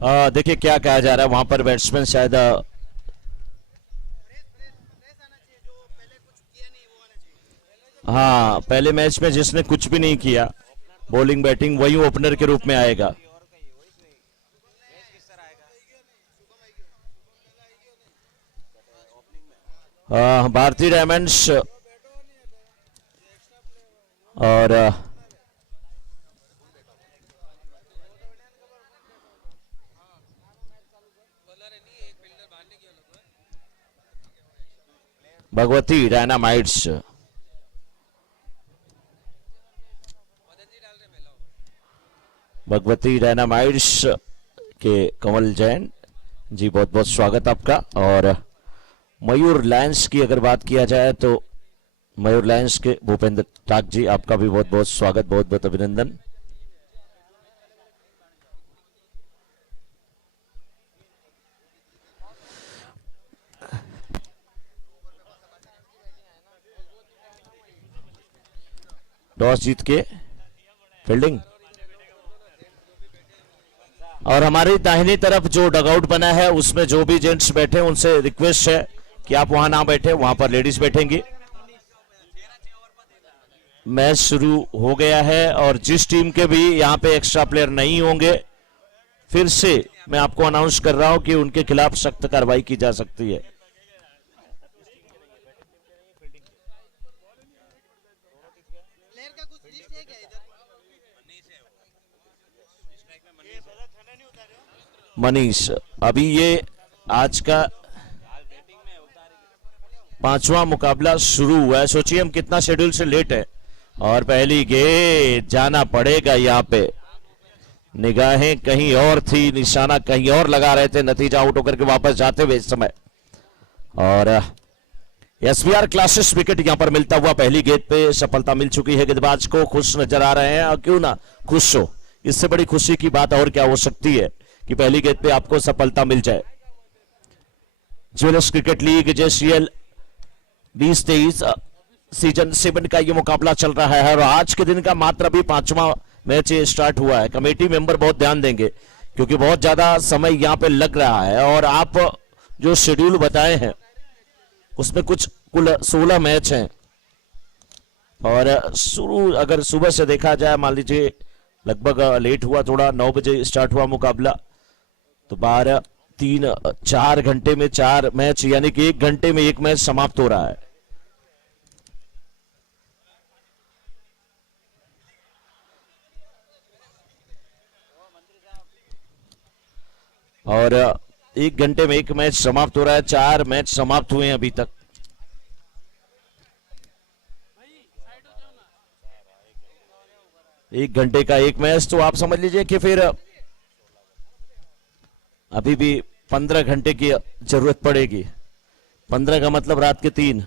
देखिए क्या कहा जा रहा है वहां पर बैट्समैन शायद हाँ, पहले मैच में जिसने कुछ भी नहीं किया बॉलिंग बैटिंग वही ओपनर के रूप में आएगा। भारतीय डायमंड्स और भगवती डायनामाइट्स। भगवती डायनामाइट्स के कमल जैन जी बहुत बहुत स्वागत आपका। और मयूर लायंस की अगर बात किया जाए तो मयूर लायंस के भूपेंद्र टाक जी आपका भी बहुत बहुत स्वागत, बहुत बहुत अभिनंदन। टॉस जीत के फील्डिंग और हमारी दाहिनी तरफ जो डगआउट बना है उसमें जो भी जेंट्स बैठे उनसे रिक्वेस्ट है कि आप वहां ना बैठे, वहां पर लेडीज बैठेंगी। मैच शुरू हो गया है और जिस टीम के भी यहां पे एक्स्ट्रा प्लेयर नहीं होंगे फिर से मैं आपको अनाउंस कर रहा हूं कि उनके खिलाफ सख्त कार्रवाई की जा सकती है। मनीष, अभी ये आज का 5वां मुकाबला शुरू हुआ है। सोचिए हम कितना शेड्यूल से लेट है और पहली गेंद जाना पड़ेगा। यहाँ पे निगाहें कहीं और थी, निशाना कहीं और लगा रहे थे, नतीजा आउट होकर के वापस जाते हुए इस समय। और एसवीआर क्लासेस विकेट यहां पर मिलता हुआ पहली गेंद पे सफलता मिल चुकी है। गेंदबाज को खुश नजर आ रहे हैं और क्यों ना खुश हो, इससे बड़ी खुशी की बात और क्या हो सकती है कि पहली गेंद पे आपको सफलता मिल जाए। ज्वेलर्स क्रिकेट लीग जेसीएल 2023 सीजन 7 का ये मुकाबला चल रहा है और आज के दिन का मात्र अभी 5वां मैच स्टार्ट हुआ है। कमेटी मेंबर बहुत ध्यान देंगे क्योंकि बहुत ज्यादा समय यहां पे लग रहा है और आप जो शेड्यूल बताए हैं उसमें कुछ कुल 16 मैच हैं और शुरू अगर सुबह से देखा जाए, मान लीजिए लगभग लेट हुआ, थोड़ा 9 बजे स्टार्ट हुआ मुकाबला, तो 12, 3, 4 घंटे में 4 मैच, यानी कि 1 घंटे में 1 मैच समाप्त हो रहा है। और 1 घंटे में 1 मैच समाप्त हो रहा है। 4 मैच समाप्त हुए हैं अभी तक। एक घंटे का 1 मैच, तो आप समझ लीजिए कि फिर अभी भी 15 घंटे की जरूरत पड़ेगी। 15 का मतलब रात के 3,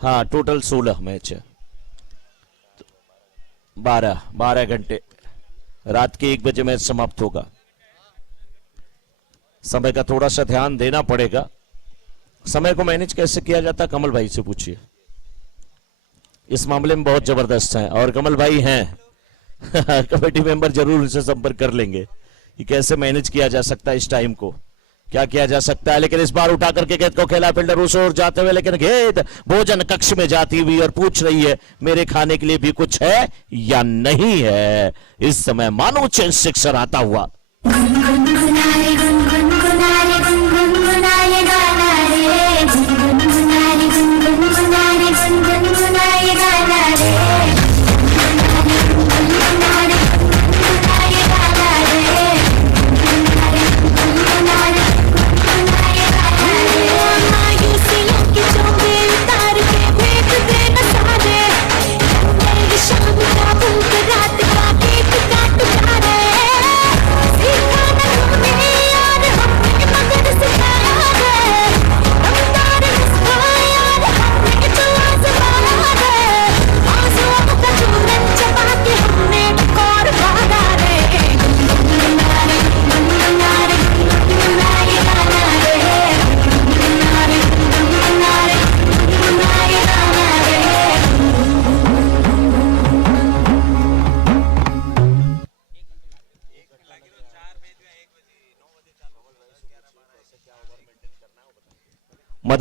हाँ टोटल 16 मैच है। 12 घंटे, रात के 1 बजे मैच समाप्त होगा। समय का थोड़ा सा ध्यान देना पड़ेगा। समय को मैनेज कैसे किया जाता, कमल भाई से पूछिए, इस मामले में बहुत जबरदस्त हैं और कमल भाई हैं कमेटी मेंबर जरूर उनसे संपर्क कर लेंगे कि कैसे मैनेज किया जा सकता है, इस टाइम को क्या किया जा सकता है। लेकिन इस बार उठा करके गेंद को खेला फील्डर उस ओर जाते हुए, लेकिन गेंद भोजन कक्ष में जाती हुई और पूछ रही है मेरे खाने के लिए भी कुछ है या नहीं है। इस समय मानो चेन सिक्सर आता हुआ। रात का केक काट जा रे, सीखा ना तूने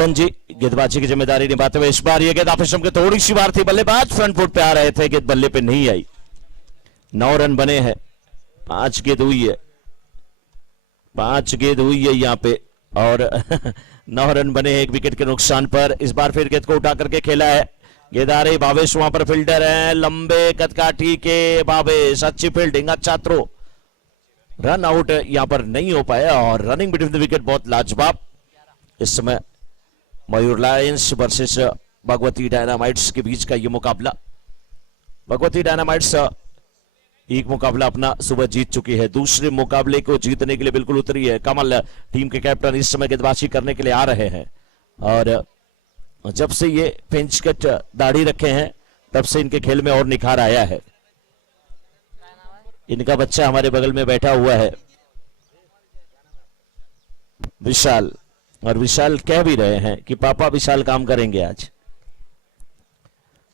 मदन जी गेंदबाजी की जिम्मेदारी निभाते हुए इस बार ये गेंद आफिसम की थोड़ी सी बार थी, बल्लेबाज फ्रंट फुट पे आ रहे थे, गेंद बल्ले पे नहीं आई। 9 रन बने हैं, 5 गेंद हुई है, 5 गेंद हुई है यहाँ पे और 9 रन बने हैं 1 विकेट के नुकसान पर। इस बार फिर गेंद को उठा करके खेला है, गेंद आ रही, भावेश वहां पर फील्डर है, लंबे कदकाठी के भावेश, अच्छी फील्डिंग, अच्छा थ्रो, रन आउट यहां पर नहीं हो पाया और रनिंग बिटवीन द विकेट बहुत लाजवाब। इस समय मयूर लायंस वर्सेस भगवती डायनामाइट्स के बीच का यह मुकाबला। भगवती डायनामाइट्स एक मुकाबला अपना सुबह जीत चुकी है, दूसरे मुकाबले को जीतने के लिए बिल्कुल उतरी है। कमल टीम के कैप्टन इस समय गेंदबाजी करने के लिए आ रहे हैं और जब से ये पेंच कट दाढ़ी रखे हैं तब से इनके खेल में और निखार आया है। इनका बच्चा हमारे बगल में बैठा हुआ है विशाल, और विशाल कह भी रहे हैं कि पापा विशाल काम करेंगे आज।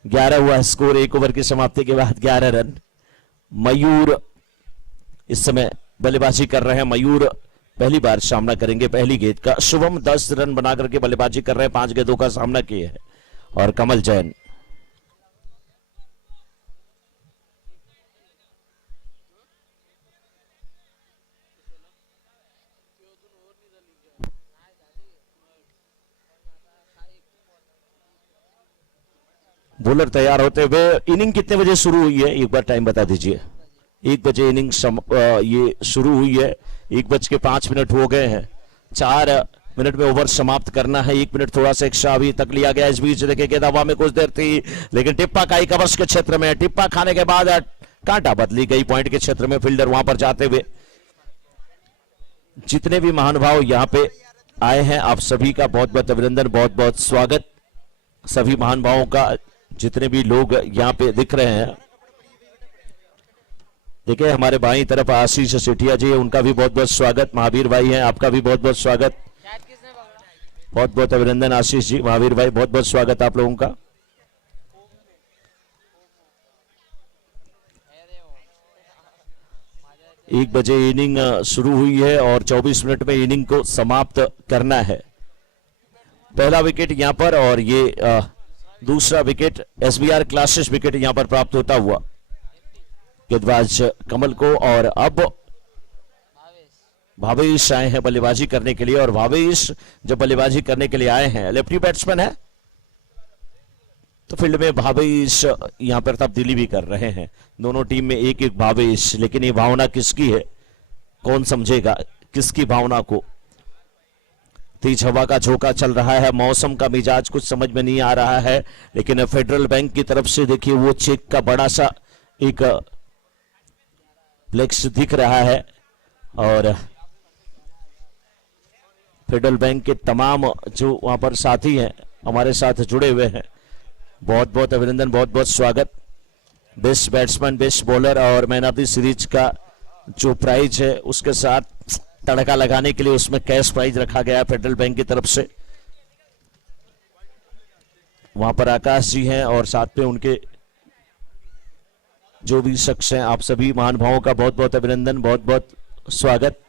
11 हुआ स्कोर 1 ओवर की समाप्ति के बाद, 11 रन। मयूर इस समय बल्लेबाजी कर रहे हैं, मयूर पहली बार सामना करेंगे पहली गेंद का। शुभम 10 रन बनाकर के बल्लेबाजी कर रहे हैं, 5 गेंदों का सामना किए हैं और कमल जैन बॉलर तैयार होते हुए। इनिंग कितने बजे शुरू हुई है एक बार टाइम बता दीजिए। 1 बजे इनिंग ये शुरू हुई है, 1:05 हो गए हैं, 4 मिनट में ओवर समाप्त करना है। 1 मिनट थोड़ा सा एक्स्ट्रा अभी तक लिया गया। इस बीच देखिए गेंद हवा में कुछ देर थी लेकिन टिप्पा काई कवर्स के क्षेत्र में, टिप्पा खाने के बाद कांटा बदली गई पॉइंट के क्षेत्र में, फील्डर वहां पर जाते हुए। जितने भी महानुभाव यहां पे आए हैं आप सभी का बहुत बहुत अभिनंदन, बहुत बहुत स्वागत। सभी महानुभावों का जितने भी लोग यहां पे दिख रहे हैं, देखिए हमारे बाईं तरफ आशीष सेठिया जी, उनका भी बहुत बहुत स्वागत। महावीर भाई हैं, आपका भी बहुत बहुत स्वागत, बहुत बहुत अभिनंदन आशीष जी, महावीर भाई बहुत बहुत स्वागत आप लोगों का। एक बजे इनिंग शुरू हुई है और 24 मिनट में इनिंग को समाप्त करना है। पहला विकेट यहां पर और ये दूसरा विकेट एसबीआर क्लासेस विकेट यहां पर प्राप्त होता हुआ गेंदबाज कमल को। और अब भावेश आए हैं बल्लेबाजी करने के लिए और भावेश जब बल्लेबाजी करने के लिए आए हैं, लेफ्टी बैट्समैन है तो फील्ड में भावेश यहां पर तब्दीली भी कर रहे हैं। दोनों टीम में एक एक भावेश, लेकिन ये भावना किसकी है, कौन समझेगा किसकी भावना को। तेज हवा का झोंका चल रहा है, मौसम का मिजाज कुछ समझ में नहीं आ रहा है, लेकिन फेडरल बैंक की तरफ से देखिए वो चेक का बड़ा सा एक फ्लेक्स दिख रहा है और फेडरल बैंक के तमाम जो वहां पर साथी हैं हमारे साथ जुड़े हुए हैं, बहुत बहुत अभिनंदन, बहुत बहुत स्वागत। बेस्ट बैट्समैन, बेस्ट बॉलर और मैन ऑफ द सीरीज का जो प्राइज है उसके साथ तड़का लगाने के लिए उसमें कैश प्राइज रखा गया है फेडरल बैंक की तरफ से। वहां पर आकाश जी हैं और साथ में उनके जो भी शख्स हैं, आप सभी महानुभावों का बहुत बहुत अभिनंदन, बहुत बहुत स्वागत।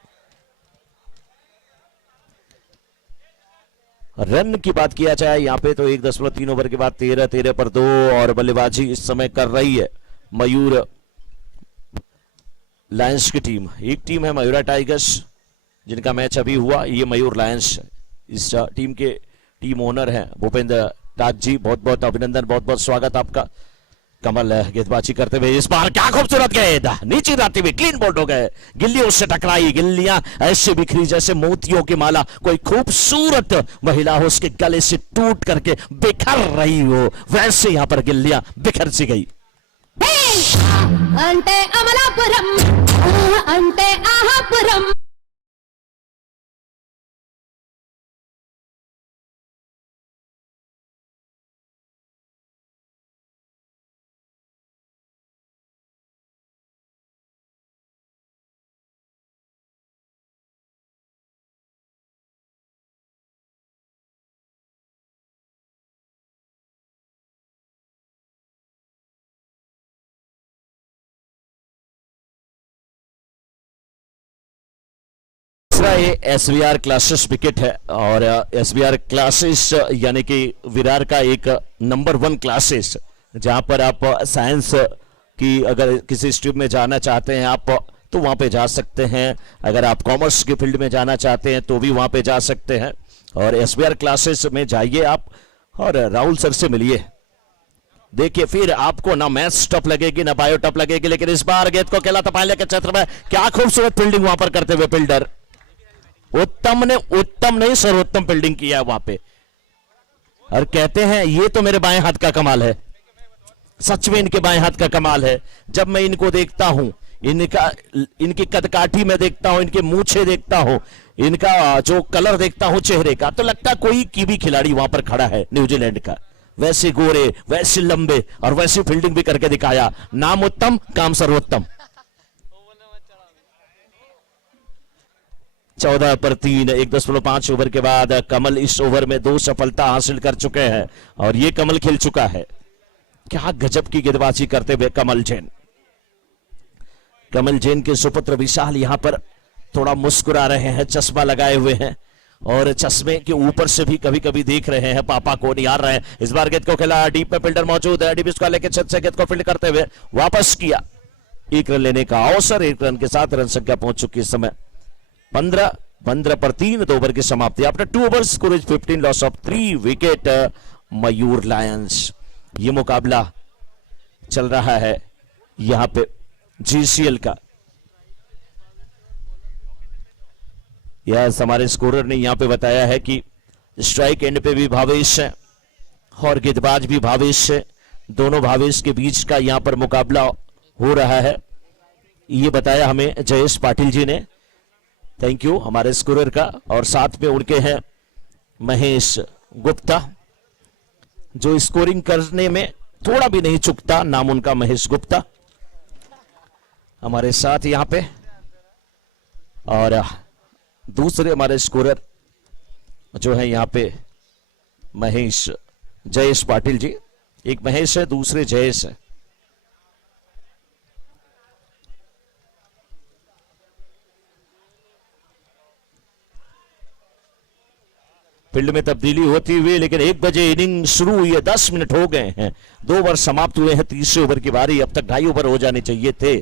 रन की बात किया जाए यहाँ पे तो 1.3 ओवर के बाद 13 पर 2 और बल्लेबाजी इस समय कर रही है मयूर लायंस की टीम। एक टीम है मयूरा टाइगर्स जिनका मैच अभी हुआ, ये मयूर लायंस इस टीम के टीम ओनर हैं भूपेंद्र टाक जी, बहुत बहुत अभिनंदन, बहुत बहुत स्वागत आपका। कमल गेंदबाजी करते हुए इस बार क्या खूबसूरत गेंद, नीचे जाते हुए क्लीन बोल्ड हो गए, गिल्ली उससे टकराई, गिल्लियां ऐसे बिखरी जैसे मोतियों की माला कोई खूबसूरत महिला हो उसके गले से टूट करके बिखर रही हो, वैसे यहां पर गिल्लियां बिखर सी गई। अंटे अमलापुरम, अंटे आहापुरम। तीसरा ये एसवीआर क्लासेस विकेट है और एसवीआर क्लासेस यानी कि विरार का एक नंबर 1 क्लासेस, जहां पर आप साइंस की अगर किसी स्ट्रीम में जाना चाहते हैं आप तो वहां पे जा सकते हैं, अगर आप कॉमर्स के फील्ड में जाना चाहते हैं तो भी वहां पे जा सकते हैं। और एसवीआर क्लासेस में जाइए आप और राहुल सर से मिलिए, देखिए फिर आपको ना मैथ्स टफ लगेगी ना बायो टफ लगेगी। लेकिन इस बार गेंद को खेला था पहले के क्षेत्र में, क्या खूबसूरत फील्डिंग वहां पर करते हुए फील्डर उत्तम ने, उत्तम नहीं सर्वोत्तम फील्डिंग किया वहां पे। और कहते हैं ये तो मेरे बाएं हाथ का कमाल है, सच में इनके बाएं हाथ का कमाल है। जब मैं इनको देखता हूं, इनकी कदकाठी में देखता हूं, इनके मूछे देखता हूं, इनका जो कलर देखता हूं चेहरे का, तो लगता कोई कीवी खिलाड़ी वहां पर खड़ा है न्यूजीलैंड का। वैसे गोरे, वैसे लंबे और वैसी फील्डिंग भी करके दिखाया। नाम उत्तम, काम सर्वोत्तम। 14 पर 3, 1.5 ओवर के बाद कमल इस ओवर में 2 सफलता हासिल कर चुके हैं और ये कमल खेल चुका है। क्या गजब की गेंदबाजी करते हुए कमल जैन। कमल जैन के सुपुत्र विशाल यहां पर थोड़ा मुस्कुरा रहे हैं, चश्मा लगाए हुए हैं और चश्मे के ऊपर से भी कभी कभी देख रहे हैं पापा को, निहार रहे हैं। इस बार गेंद को खेला, डीप में फील्डर मौजूद है, डीप स्क्वायर के छत से गेंद को फील्ड करते हुए वापस किया। 1 रन लेने का अवसर, 1 रन के साथ रन संख्या पहुंच चुकी इस समय 15 पर 3, 2 ओवर की समाप्ति। After 2 overs score is 15, loss of 3 wicket Mayur Lions. ये मुकाबला चल रहा है यहां पे जीसीएल का। यह हमारे स्कोरर ने यहां पे बताया है कि स्ट्राइक एंड पे भी भावेश है और गेंदबाज भी भावेश है, दोनों भावेश के बीच का यहां पर मुकाबला हो रहा है। ये बताया हमें जयेश पाटिल जी ने, थैंक यू हमारे स्कोरर का। और साथ में उनके हैं महेश गुप्ता, जो स्कोरिंग करने में थोड़ा भी नहीं चुकता, नाम उनका महेश गुप्ता हमारे साथ यहां पे। और दूसरे हमारे स्कोरर जो है यहां पे महेश जयेश पाटिल जी, एक महेश है दूसरे जयेश है। फील्ड में तब्दीली होती हुई, लेकिन 1 बजे इनिंग शुरू हुई है, 10 मिनट हो गए हैं, 2 ओवर समाप्त हुए हैं, तीसरे ओवर की बारी। अब तक 2.5 ओवर हो जाने चाहिए थे।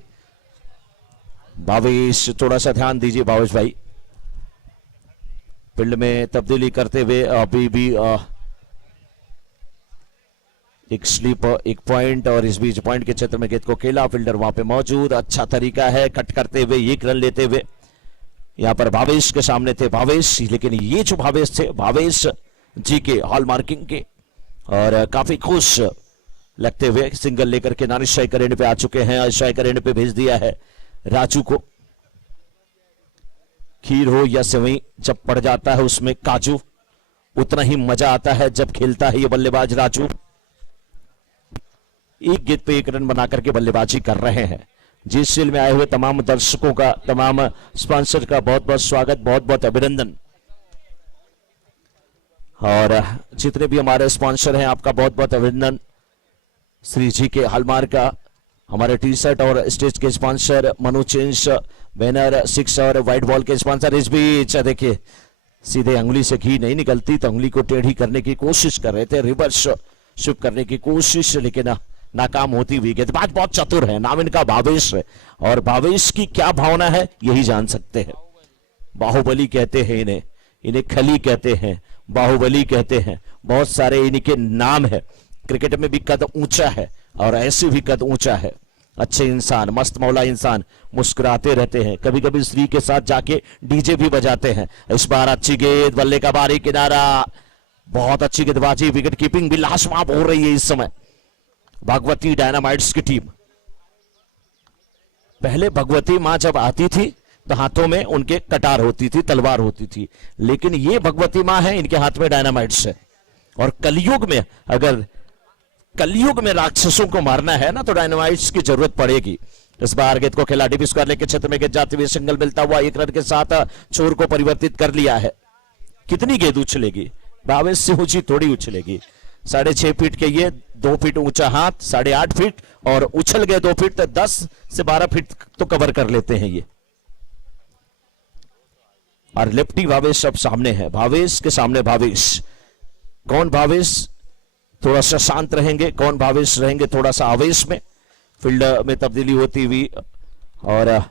भावेश थोड़ा सा ध्यान दीजिए भावेश भाई, फील्ड में तब्दीली करते हुए अभी भी एक स्लिप, एक पॉइंट और इस बीच पॉइंट के क्षेत्र में गेंद को खेला, फील्डर वहां पे मौजूद, अच्छा तरीका है कट करते हुए 1 रन लेते हुए। यहां पर भावेश के सामने थे भावेश, लेकिन ये जो भावेश थे भावेश जी के हॉल मार्किंग के और काफी खुश लगते हुए सिंगल लेकर के नानी स्ट्राइकर एंड पे आ चुके हैं। स्ट्राइकर एंड पे भेज दिया है राजू को। खीर हो या सेवई, जब पड़ जाता है उसमें काजू, उतना ही मजा आता है जब खेलता है ये बल्लेबाज राजू। एक गेंद पे 1 रन बना करके बल्लेबाजी कर रहे हैं। जीसीएल में आए हुए तमाम दर्शकों का, तमाम स्पॉन्सर का बहुत बहुत स्वागत, बहुत बहुत अभिनंदन। और जितने भी हमारे स्पॉन्सर हैं आपका बहुत बहुत अभिनंदन। श्री जी के हॉलमार्क का हमारे टी शर्ट और स्टेज के स्पॉन्सर, मनु चेंज बैनर, 6 और व्हाइट बॉल के स्पॉन्सर। इस बीच देखिए सीधे अंगुली से घी नहीं निकलती तो अंगुली को टेढ़ी करने की कोशिश कर रहे थे, रिवर्स शिफ्ट करने की कोशिश, लेकिन नाकाम होती हुई। गेंदबाज बहुत चतुर है, नाम इनका भावेश है और भावेश की क्या भावना है यही जान सकते हैं। बाहुबली कहते हैं इन्हें, इन्हें खली कहते हैं, बाहुबली कहते हैं, बहुत सारे इनके नाम है। क्रिकेट में भी कद ऊंचा है और ऐसे भी कद ऊंचा है। अच्छे इंसान, मस्त मौला इंसान, मुस्कुराते रहते हैं, कभी कभी स्त्री के साथ जाके डीजे भी बजाते हैं। इस बार अच्छी गेंद, बल्ले का बारी किनारा, बहुत अच्छी गेंदबाजी, विकेट कीपिंग भी लाजवाब हो रही है इस समय भगवती डायनामाइट्स की टीम। पहले भगवती मां जब आती थी तो हाथों में उनके कटार होती थी, तलवार होती थी, लेकिन ये भगवती मां है, इनके हाथ में डायनामाइट्स है। और कलयुग में, अगर कलयुग में राक्षसों को मारना है ना तो डायनामाइट्स की जरूरत पड़ेगी। इस बार गेंद को खेला, डीप स्क्वायर लेके क्षेत्र में गेंद जाते हुए सिंगल मिलता हुआ 1 रन के साथ चोर को परिवर्तित कर लिया है। कितनी गेंद उछलेगी, भावेश से ऊंची थोड़ी उछलेगी। 6.5 फीट के ये 2 फीट ऊंचा हाथ, 8.5 फीट और उछल गए 2 फीट तो 10 से 12 फीट तो कवर कर लेते हैं ये। और लेफ्टी भावेश अब सामने है, भावेश के सामने भावेश। कौन भावेश थोड़ा सा शांत रहेंगे, कौन भावेश रहेंगे थोड़ा सा आवेश में। फील्ड में तब्दीली होती हुई और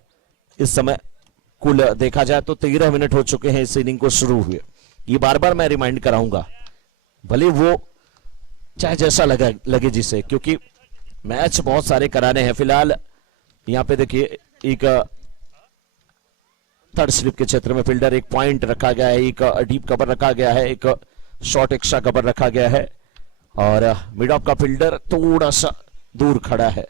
इस समय कुल देखा जाए तो 13 मिनट हो चुके हैं इस इनिंग को शुरू हुए। ये बार बार मैं रिमाइंड कराऊंगा, भले वो चाहे जैसा लगे जिसे, क्योंकि मैच बहुत सारे कराने हैं। फिलहाल यहां पे देखिए एक थर्ड स्लिप के क्षेत्र में फील्डर, एक पॉइंट रखा गया है, एक डीप कवर रखा गया है, एक शॉर्ट एक्स्ट्रा कवर रखा गया है और मिड ऑफ का फील्डर थोड़ा सा दूर खड़ा है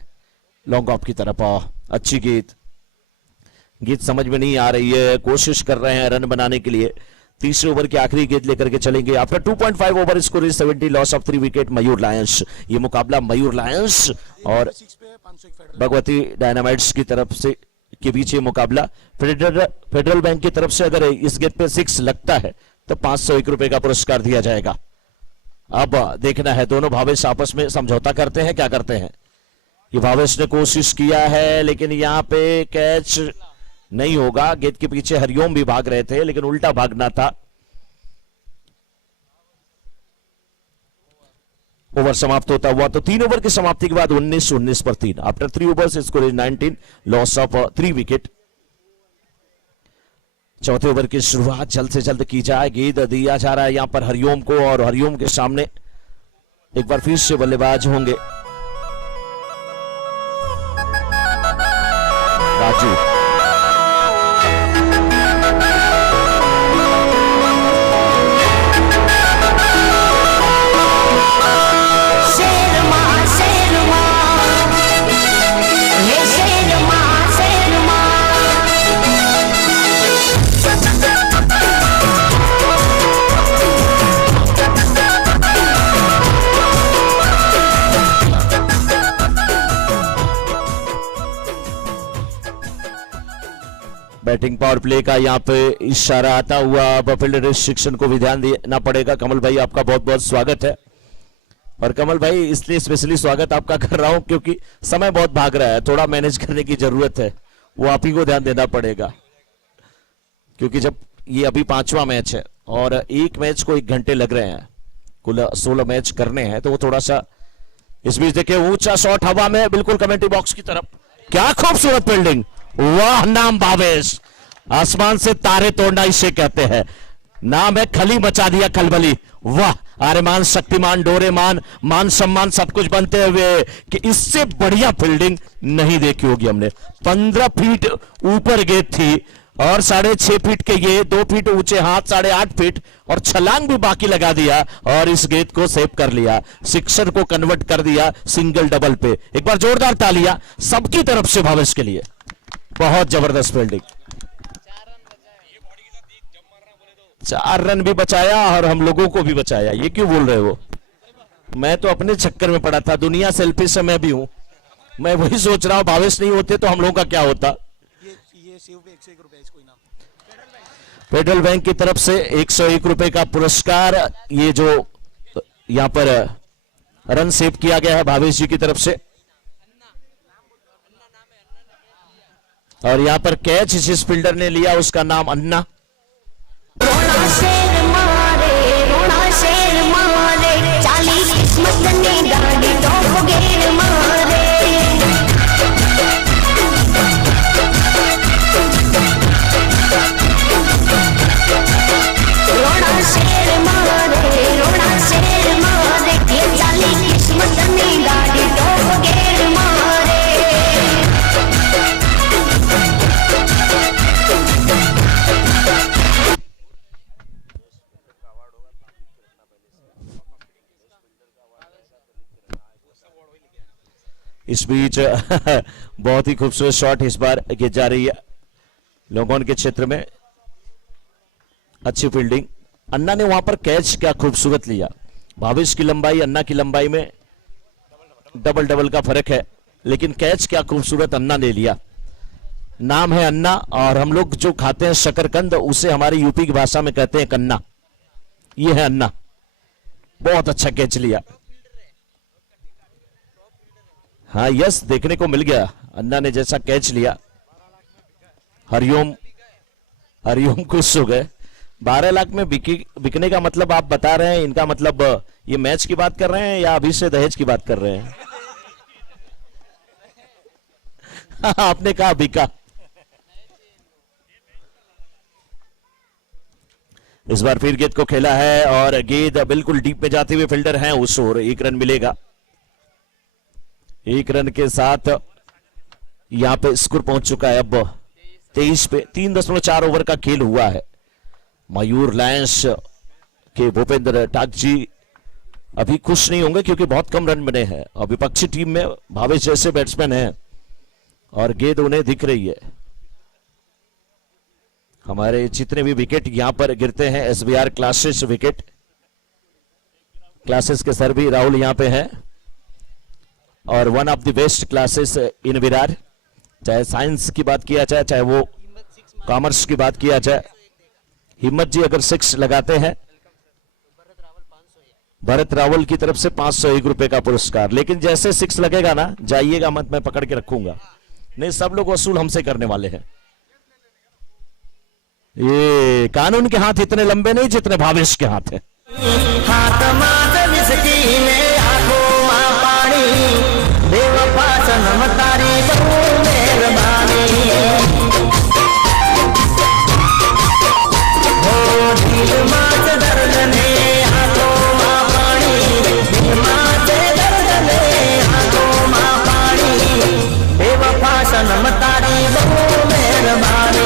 लॉन्ग ऑफ की तरफ। अच्छी गेंद समझ में नहीं आ रही है, कोशिश कर रहे हैं रन बनाने के लिए। तीसरे ओवर की आखिरी गेंद लेकर के चलेंगे। After 2.5 over score is 70, loss of 3 wicket Mayur Lions. ये मुकाबला मयूर लायंस और भगवती डायनामाइट्स की तरफ से के बीच ये मुकाबला। फेडरल बैंक की तरफ से अगर इस गेंद पे 6 लगता है तो 501 रुपए का पुरस्कार दिया जाएगा। अब देखना है दोनों भावेश आपस में समझौता करते हैं, क्या करते हैं। ये भावेश ने कोशिश किया है लेकिन यहां पे कैच नहीं होगा। गेंद के पीछे हरिओम भी भाग रहे थे लेकिन उल्टा भागना था। ओवर समाप्त होता हुआ तो 3 ओवर की समाप्ति के बाद 19 पर 3। After 3 overs score is 19, loss of 3 wicket. चौथे ओवर की शुरुआत जल्द से जल्द की जाए। गेंद दिया जा रहा है यहां पर हरिओम को और हरिओम के सामने एक बार फिर से बल्लेबाज होंगे राजू। बैटिंग पावर प्ले का यहाँ पे इशारा आता हुआ अब फील्ड रिस्ट्रिक्शन को भी ध्यान देना पड़ेगा। कमल भाई आपका बहुत बहुत स्वागत है। और कमल भाई इसलिए स्पेशली स्वागत आपका कर रहा हूं क्योंकि समय बहुत भाग रहा है, थोड़ा मैनेज करने की जरूरत है, वो आप ही को ध्यान देना पड़ेगा। क्योंकि जब ये अभी 5वां मैच है और एक मैच को 1 घंटे लग रहे हैं, कुल 16 मैच करने हैं, तो वो थोड़ा सा। इस बीच देखिए ऊंचा शॉट हवा में बिल्कुल कमेंट्री बॉक्स की तरफ, क्या खूबसूरत फील्डिंग, वाह नाम भावेश। आसमान से तारे तोड़ना इसे कहते हैं, नाम है खली मचा दिया खलबली। वाह आर्यमान, शक्तिमान, डोरेमान, मान सम्मान सब कुछ बनते हुए कि इससे बढ़िया फील्डिंग नहीं देखी होगी हमने। 15 फीट ऊपर गेंद थी और 6.5 फीट के ये 2 फीट ऊंचे हाथ 8.5 फीट और छलांग भी बाकी लगा दिया और इस गेंद को सेव कर लिया, सिक्सर को कन्वर्ट कर दिया सिंगल डबल पे। एक बार जोरदार तालियां सबकी तरफ से भावेश के लिए, बहुत जबरदस्त फील्डिंग। 4 रन भी बचाया और हम लोगों को भी बचाया। ये क्यों बोल रहे हो? मैं तो अपने चक्कर में पड़ा था, दुनिया सेल्फिश से मैं भी हूं। मैं वही सोच रहा हूं भावेश नहीं होते तो हम लोगों का क्या होता। ये सेव पे 101 रुपए इसको इनाम। फेडरल बैंक की तरफ से 101 रुपए का पुरस्कार। ये जो यहां पर रन सेव किया गया है भावेश जी की तरफ से, और यहां पर कैच जिस फील्डर ने लिया उसका नाम अन्ना। रोना शेर मारे, चाली किस्मत ने गाड़ी तो गेर मारे। रोना शेर मारे, ये चाली किस्मत ने गाड़ी तो गेर मारे। इस बीच बहुत ही खूबसूरत शॉट इस बार की जा रही है लोगों के क्षेत्र में, अच्छी फील्डिंग। अन्ना ने वहां पर कैच क्या खूबसूरत लिया। भावेश की लंबाई अन्ना की लंबाई में डबल का फर्क है, लेकिन कैच क्या खूबसूरत अन्ना ने लिया। नाम है अन्ना और हम लोग जो खाते हैं शकरकंद उसे हमारी यूपी की भाषा में कहते हैं कन्ना। ये है अन्ना, बहुत अच्छा कैच लिया। हाँ यस, देखने को मिल गया अन्ना ने जैसा कैच लिया। हरिओम खुश हो गए। 12 लाख में बिकने का मतलब आप बता रहे हैं, इनका मतलब ये मैच की बात कर रहे हैं या अभी से दहेज की बात कर रहे हैं? आपने कहा बिका। इस बार फिर गेंद को खेला है और गेंद बिल्कुल डीप में जाते हुए फील्डर हैं उस ओर, 1 रन मिलेगा। 1 रन के साथ यहां पे स्कोर पहुंच चुका है अब 23 पे। 3.4 ओवर का खेल हुआ है। मयूर लायंस के भूपेंद्र टाक जी अभी खुश नहीं होंगे क्योंकि बहुत कम रन बने हैं और विपक्षी टीम में भावेश जैसे बैट्समैन हैं और गेंद उन्हें दिख रही है। हमारे जितने भी विकेट यहां पर गिरते हैं एसबीआर क्लासेस विकेट, क्लासेस के सर भी राहुल यहां पे हैं और one of the best classes in Virar. चाहे साइंस की बात किया जाए, चाहे वो कॉमर्स की बात किया जाए, हिम्मत जी अगर 6 लगाते हैं, भरत रावल की तरफ से 501 रुपए का पुरस्कार। लेकिन जैसे 6 लगेगा ना, जाइएगा मत, मैं पकड़ के रखूंगा। नहीं, सब लोग वसूल हमसे करने वाले हैं। ये कानून के हाथ इतने लंबे नहीं जितने भावेश के हाथ है। हाथ माथ विसकी में आंखों मां पानी, बेवफा सनम तारी बहु मेहरबानी। हो दिल मात दर्द ने आंखों मां पानी, दिल मात दर्द ने आंखों मां पानी, बेवफा सनम तारी बहु मेहरबानी।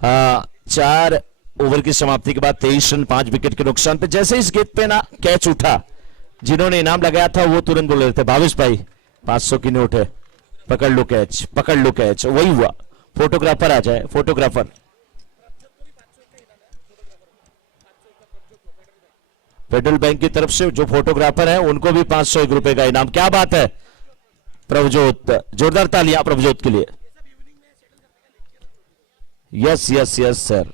हाँ, 4 ओवर की समाप्ति के बाद 23 रन 5 विकेट के नुकसान पे। जैसे इस गेंद पे ना कैच उठा, जिन्होंने इनाम लगाया था वो तुरंत बोल रहे थे भावेश भाई 500 की नोट है, पकड़ लो कैच, पकड़ लो कैच। वही हुआ। फोटोग्राफर आ जाए, फोटोग्राफर। फेडरल बैंक की तरफ से जो फोटोग्राफर है उनको भी 501 रुपए का इनाम। क्या बात है प्रभजोत, जोरदार तालियां प्रभजोत के लिए। Yes yes yes sir.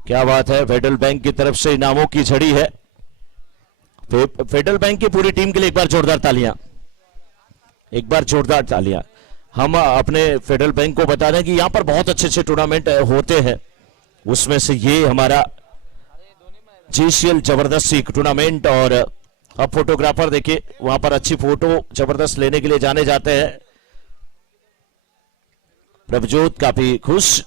क्या बात है, फेडरल बैंक की तरफ से इनामों की झड़ी है। फेडरल बैंक की पूरी टीम के लिए एक बार जोरदार तालियां, एक बार जोरदार तालियां। हम अपने फेडरल बैंक को बता दें कि यहां पर बहुत अच्छे अच्छे टूर्नामेंट होते हैं, उसमें से ये हमारा जीसीएल जबरदस्त एक टूर्नामेंट। और अब फोटोग्राफर देखिए वहां पर अच्छी फोटो जबरदस्त लेने के लिए जाने जाते हैं। प्रभजोत काफी खुश।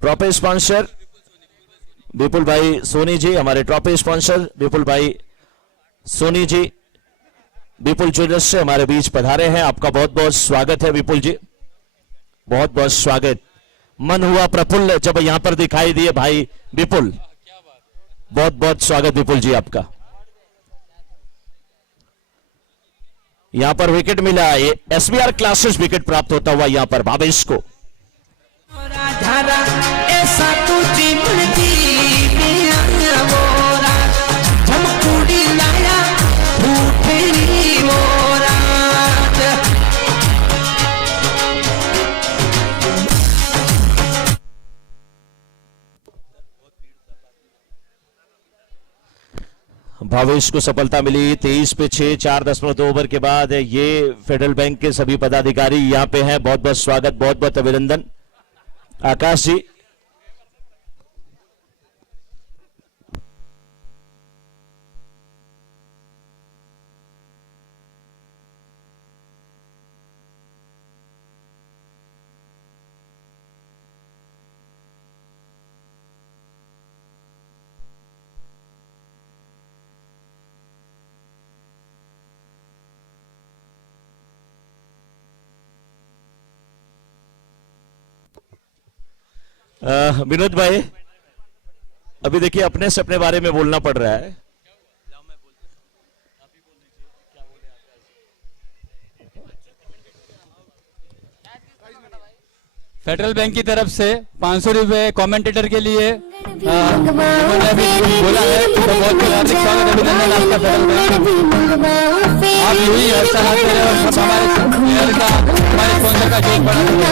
ट्रॉफी स्पॉन्सर विपुल भाई सोनी जी, हमारे ट्रॉफी स्पॉन्सर विपुल भाई सोनी जी विपुल ज्वेलर्स से हमारे बीच पधारे हैं। आपका बहुत बहुत स्वागत है विपुल जी, बहुत बहुत स्वागत। मन हुआ प्रफुल्ल जब यहां पर दिखाई दिए भाई विपुल, बहुत बहुत स्वागत विपुल जी आपका। यहां पर विकेट मिला, ये एसबीआर क्लासेस विकेट प्राप्त होता हुआ यहां पर भावेश को। ऐसा तुझी मुर्गी मोरा झमकुड़ी लाया भूखेरी मोरा। भावेश को सफलता मिली 23 पे 6, 4.2 ओवर के बाद। ये फेडरल बैंक के सभी पदाधिकारी यहां पे हैं, बहुत बहुत स्वागत, बहुत बहुत अभिनंदन। आकाश जी, विनोद भाई, अभी देखिए अपने से अपने बारे में बोलना पड़ रहा है। फेडरल बैंक की तरफ से 500 रुपए कमेंटेटर के लिए उन्होंने अभी बोला है, तो बहुत बहुत हार्दिक स्वागत अभिनंदन आपका फेडरल बैंक। आप यही ऐसा हाथ करें और सब हमारे प्लेयर का, हमारे स्पॉन्सर का जोश बढ़ा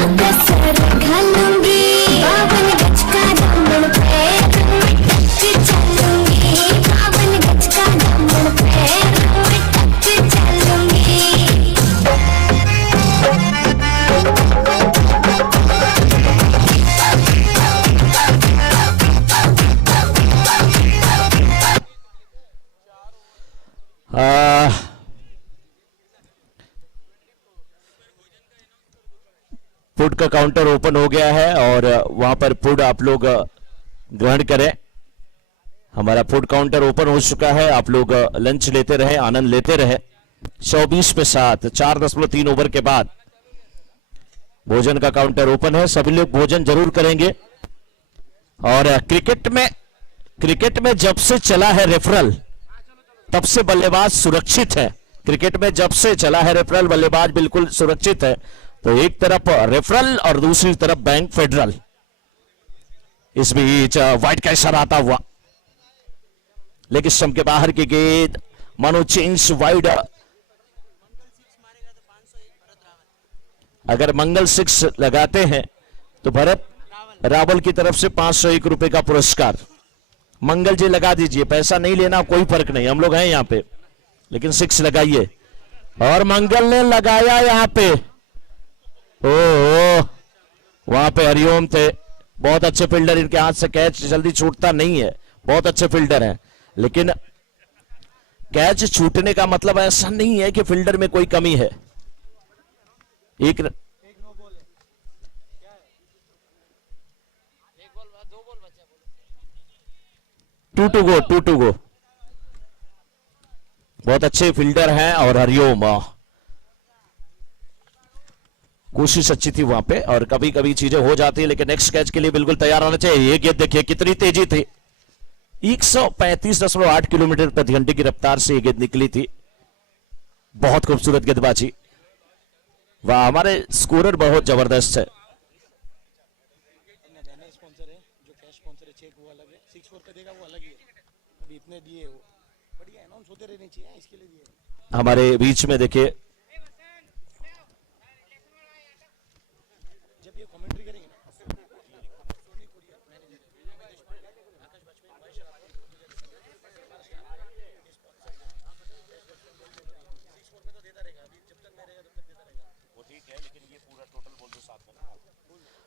फूड का काउंटर ओपन हो गया है और वहां पर फूड आप लोग ग्रहण करें। हमारा फूड काउंटर ओपन हो चुका है, आप लोग लंच लेते रहे, आनंद लेते रहे। 24 पे 7, 4.3 ओवर के बाद भोजन का काउंटर ओपन है, सभी लोग भोजन जरूर करेंगे। और क्रिकेट में जब से चला है रेफरल तब से बल्लेबाज सुरक्षित है। क्रिकेट में जब से चला है रेफरल बल्लेबाज बिल्कुल सुरक्षित है। तो एक तरफ रेफरल और दूसरी तरफ बैंक फेडरल। इस बीच वाइड का इशारा आता हुआ, लेकिन स्टंप के बाहर की गेंद, मानो चेंज वाइड। अगर मंगल 6 लगाते हैं तो भरत रावल की तरफ से 501 रुपए का पुरस्कार। मंगल जी लगा दीजिए, पैसा नहीं लेना, कोई फर्क नहीं, हम लोग हैं यहां पे, लेकिन 6 लगाइए। और मंगल ने लगाया यहां पे, ओ वहां पे हरिओम थे, बहुत अच्छे फील्डर, इनके हाथ से कैच जल्दी छूटता नहीं है, बहुत अच्छे फील्डर हैं। लेकिन कैच छूटने का मतलब ऐसा नहीं है कि फील्डर में कोई कमी है। एक 2 to go। बहुत अच्छे फील्डर हैं और हरिओम, कोशिश अच्छी थी वहां पे, और कभी कभी चीजें हो जाती है, लेकिन नेक्स्ट कैच के लिए बिल्कुल तैयार होना चाहिए। ये गेंद देखिए कितनी तेजी थी, 135.8 किलोमीटर प्रति घंटे की रफ्तार से ये गेंद निकली थी। बहुत खूबसूरत गेंदबाजी, वाह, हमारे स्कोरर बहुत जबरदस्त है। स्पॉन्सर है, जो कैश स्पॉन्सर है, चेक वो अलग है, 6-4 का देगा वो अलग ही है। अभी इतने दिए, वो बढ़िया अनाउंस होते रहने चाहिए, इसके लिए दिए। हमारे बीच में देखिए जब ये कमेंट्री करेंगे ना,